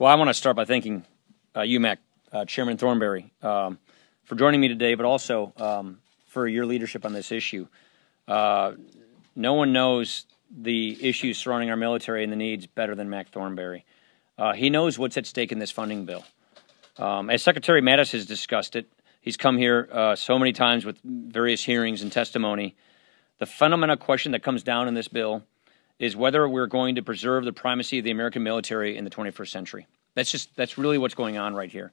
Well, I want to start by thanking UMAC Chairman Thornberry for joining me today, but also for your leadership on this issue. No one knows the issues surrounding our military and the needs better than Mac Thornberry. He knows what's at stake in this funding bill. As Secretary Mattis has discussed it, he's come here so many times with various hearings and testimony. The fundamental question that comes down in this bill is whether we're going to preserve the primacy of the American military in the 21st century. That's really what's going on right here.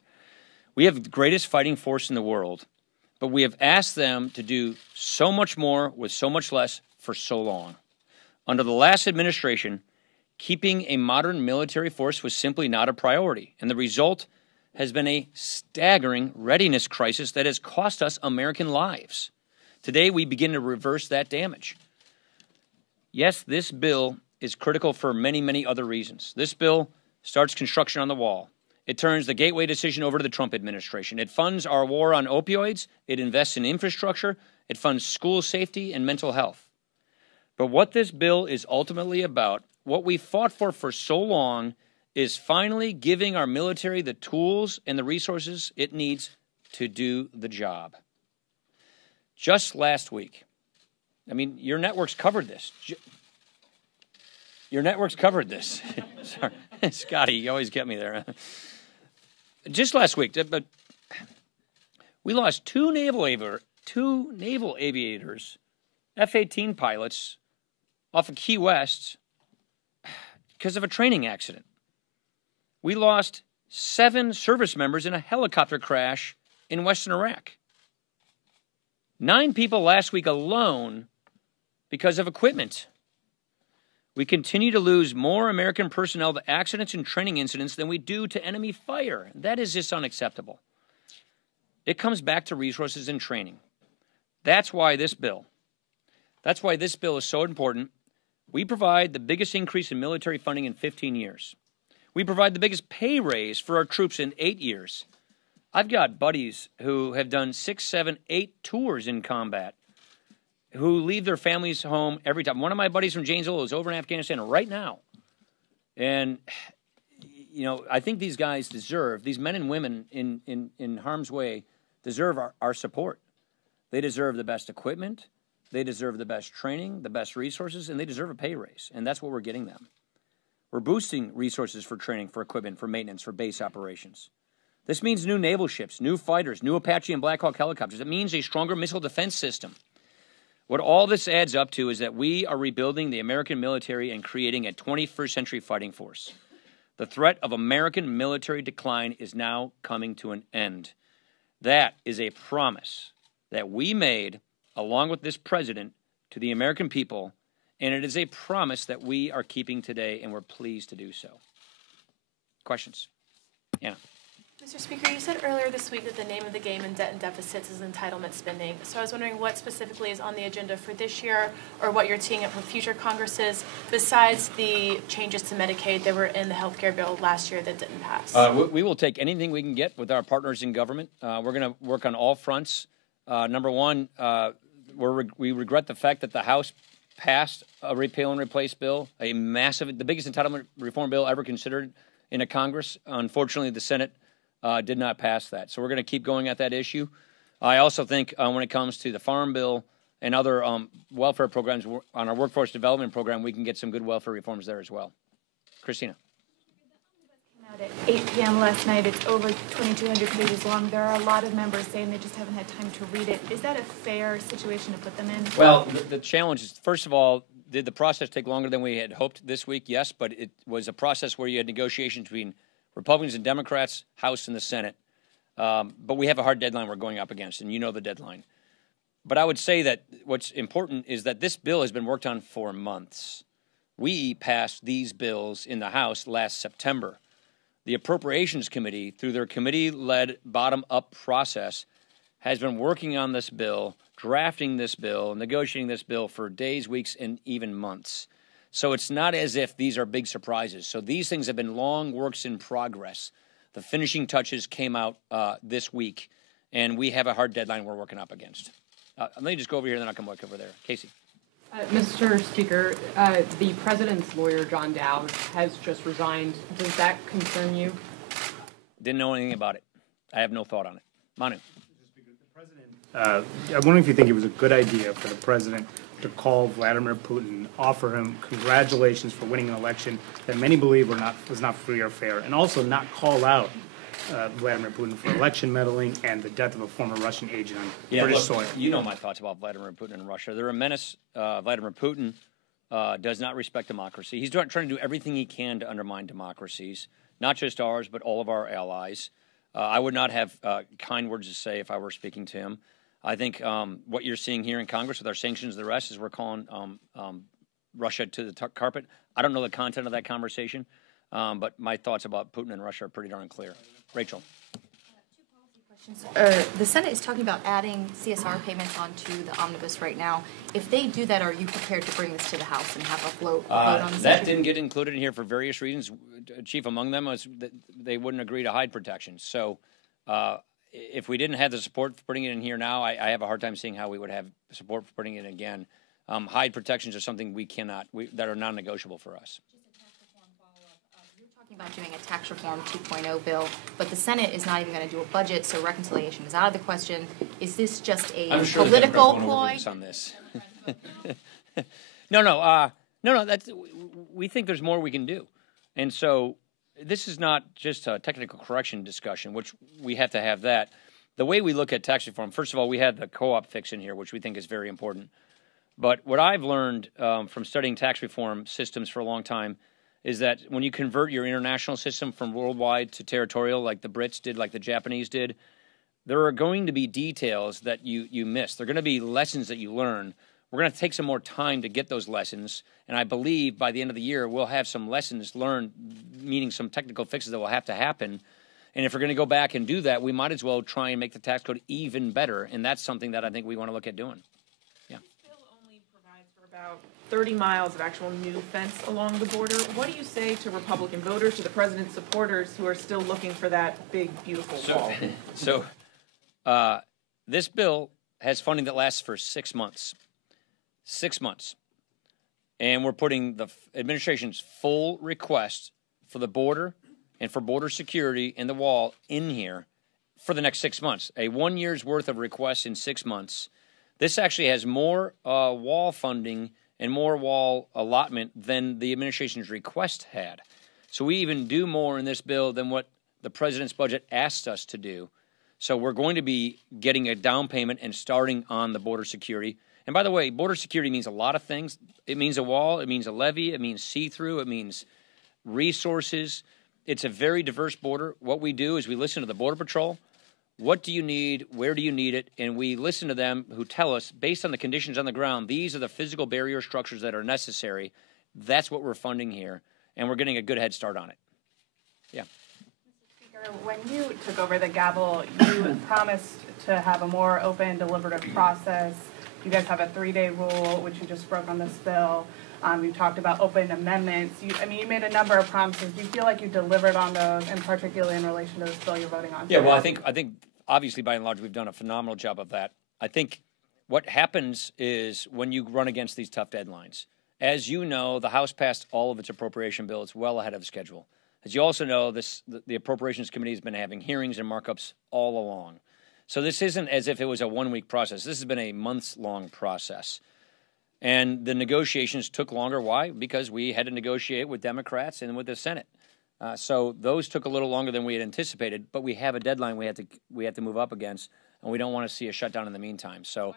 We have the greatest fighting force in the world, but we have asked them to do so much more with so much less for so long. Under the last administration, keeping a modern military force was simply not a priority, and the result has been a staggering readiness crisis that has cost us American lives. Today, we begin to reverse that damage. Yes, this bill is critical for many, many other reasons. This bill starts construction on the wall. It turns the gateway decision over to the Trump administration. It funds our war on opioids. It invests in infrastructure. It funds school safety and mental health. But what this bill is ultimately about, what we fought for so long, is finally giving our military the tools and the resources it needs to do the job. Just last week, I mean, your networks covered this. Your networks covered this. Sorry, Scotty, you always get me there. Just last week, but we lost two naval aviators, F-18 pilots, off of Key West because of a training accident. We lost 7 service members in a helicopter crash in Western Iraq. 9 people last week alone because of equipment. We continue to lose more American personnel to accidents and training incidents than we do to enemy fire. That is just unacceptable. It comes back to resources and training. That's why this bill is so important. We provide the biggest increase in military funding in 15 years. We provide the biggest pay raise for our troops in 8 years. I've got buddies who have done 6, 7, 8 tours in combat, who leave their families home every time. One of my buddies from Janesville is over in Afghanistan right now. And, you know, I think these guys deserve, these men and women in harm's way deserve our support. They deserve the best equipment. They deserve the best training, the best resources, and they deserve a pay raise. And that's what we're getting them. We're boosting resources for training, for equipment, for maintenance, for base operations. This means new naval ships, new fighters, new Apache and Black Hawk helicopters. It means a stronger missile defense system. What all this adds up to is that we are rebuilding the American military and creating a 21st century fighting force. The threat of American military decline is now coming to an end. That is a promise that we made, along with this president, to the American people, and it is a promise that we are keeping today, and we're pleased to do so. Questions? Anna. Mr. Speaker, you said earlier this week that the name of the game in debt and deficits is entitlement spending. So I was wondering what specifically is on the agenda for this year, or what you're teeing up for future Congresses, besides the changes to Medicaid that were in the health care bill last year that didn't pass. We will take anything we can get with our partners in government. We're going to work on all fronts. Number one, we regret the fact that the House passed a repeal and replace bill, the biggest entitlement reform bill ever considered in a Congress. Unfortunately, the Senate did not pass that. So we're going to keep going at that issue. I also think when it comes to the Farm Bill and other welfare programs on our workforce development program, we can get some good welfare reforms there as well. Christina. Out at 8 p.m. last night. It's over 2,200 pages long. There are a lot of members saying they just haven't had time to read it. Is that a fair situation to put them in? Well, the challenge is, first of all, did the process take longer than we had hoped this week? Yes, but it was a process where you had negotiations between Republicans and Democrats, House and the Senate. But we have a hard deadline we're going up against, and you know the deadline. But I would say that what's important is that this bill has been worked on for months. We passed these bills in the House last September. The Appropriations Committee, through their committee-led bottom-up process, has been working on this bill, drafting this bill, negotiating this bill for days, weeks, and even months. So it's not as if these are big surprises. So these things have been long works in progress. The finishing touches came out this week, and we have a hard deadline we're working up against. Let me just go over here, and then I'll come back over there. Casey. Mr. Speaker, the president's lawyer, John Dowd, has just resigned. Does that concern you? Didn't know anything about it. I have no thought on it. Manu. I'm wondering if you think it was a good idea for the president to call Vladimir Putin, offer him congratulations for winning an election that many believe was not free or fair, and also not call out Vladimir Putin for election meddling and the death of a former Russian agent on British soil. You know my thoughts about Vladimir Putin and Russia. They're a menace. Vladimir Putin does not respect democracy. He's trying to do everything he can to undermine democracies, not just ours, but all of our allies. I would not have kind words to say if I were speaking to him. I think what you're seeing here in Congress with our sanctions and the rest is we're calling Russia to the carpet. I don't know the content of that conversation, but my thoughts about Putin and Russia are pretty darn clear. Rachel. The Senate is talking about adding CSR payments onto the omnibus right now. If they do that, are you prepared to bring this to the House and have a vote on this That issue? didn't get included in here for various reasons. Chief among them was that they wouldn't agree to hide protections. So if we didn't have the support for putting it in here now, I have a hard time seeing how we would have support for putting it in again. Hide protections are something we cannot, that are non-negotiable for us. About doing a tax reform 2.0 bill, but the Senate is not even going to do a budget, so reconciliation is out of the question. Is this just a political ploy? On this. No. That's, we think there's more we can do, and so this is not just a technical correction discussion, which we have to have that. The way we look at tax reform, first of all, we had the co-op fix in here, which we think is very important. But what I've learned from studying tax reform systems for a long time is that when you convert your international system from worldwide to territorial, like the Brits did, like the Japanese did, there are going to be details that you miss. There are going to be lessons that you learn. We're going to take some more time to get those lessons, and I believe by the end of the year we'll have some lessons learned, meaning some technical fixes that will have to happen. And if we're going to go back and do that, we might as well try and make the tax code even better, and that's something that I think we want to look at doing. Yeah. This bill only provides for about 30 miles of actual new fence along the border. What do you say to Republican voters, to the president's supporters who are still looking for that big, beautiful wall? So this bill has funding that lasts for 6 months. 6 months. And we're putting the administration's full request for the border and for border security and the wall in here for the next 6 months. A 1 year's worth of requests in 6 months. This actually has more wall funding and more wall allotment than the administration's request had. So we even do more in this bill than what the president's budget asked us to do. So we're going to be getting a down payment and starting on the border security. And by the way, border security means a lot of things. It means a wall, it means a levee, it means see-through, it means resources. It's a very diverse border. What we do is we listen to the Border Patrol. What do you need? Where do you need it? And we listen to them who tell us, based on the conditions on the ground, these are the physical barrier structures that are necessary. That's what we're funding here. And we're getting a good head start on it. Yeah. Mr. Speaker, when you took over the gavel, you promised to have a more open, deliberative process. You guys have a 3-day rule, which you just broke on this bill. You talked about open amendments. You made a number of promises. Do you feel like you delivered on those, and particularly in relation to this bill you're voting on today? Yeah, well, I think obviously by and large we've done a phenomenal job of that. I think what happens is when you run against these tough deadlines, as you know, the House passed all of its appropriation bills well ahead of schedule. As you also know, the Appropriations Committee has been having hearings and markups all along. So this isn't as if it was a 1-week process. This has been a months-long process. And the negotiations took longer. Why? Because we had to negotiate with Democrats and with the Senate. So those took a little longer than we had anticipated, but we have a deadline we have to move up against, and we don't want to see a shutdown in the meantime. So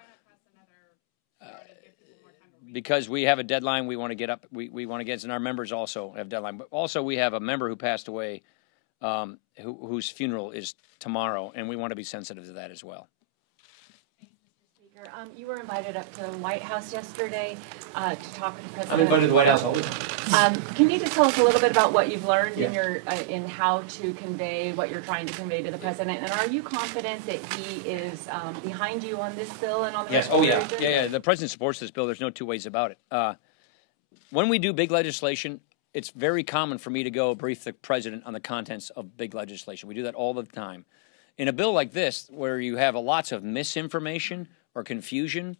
because we have a deadline, we want to get up. We want to get, and our members also have a deadline. But also we have a member who passed away whose funeral is tomorrow, and we want to be sensitive to that as well. You were invited up to the White House yesterday to talk with the president. I'm invited to the White House all the time. Can you just tell us a little bit about what you've learned in your in how to convey what you're trying to convey to the president? And are you confident that he is behind you on this bill and on the rest of the region? Yeah. The president supports this bill. There's no two ways about it. When we do big legislation, it's very common for me to go brief the president on the contents of big legislation. We do that all the time. In a bill like this, where you have lots of misinformation or confusion,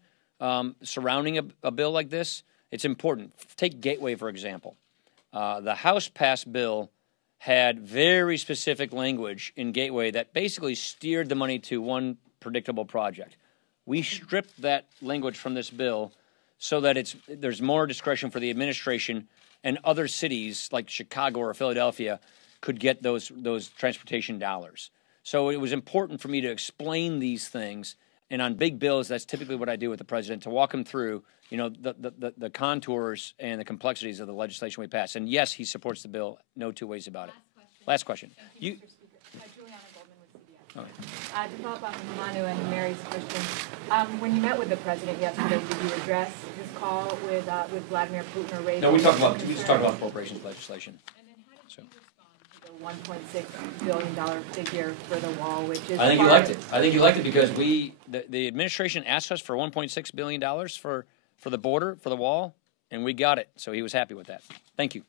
surrounding a bill like this, it's important. Take Gateway, for example. The House passed bill had very specific language in Gateway that basically steered the money to one predictable project. We stripped that language from this bill so that there's more discretion for the administration, and other cities like Chicago or Philadelphia could get those transportation dollars. So it was important for me to explain these things, and on big bills, that's typically what I do with the president, to walk him through, you know, the contours and the complexities of the legislation we pass. And yes, he supports the bill, no two ways about it. Last question. Thank you, Mr. Speaker. Juliana Goldman with CBS. Okay. To follow up on Manu and Mary's question, when you met with the president yesterday, did you address this call with Vladimir Putin or raise? No, we just talked about appropriations legislation. And then how did you respond to the $1.6 billion figure for the wall, which is? I think you liked it. I think you liked it because the administration asked us for $1.6 billion for the border, for the wall, and we got it. So he was happy with that. Thank you.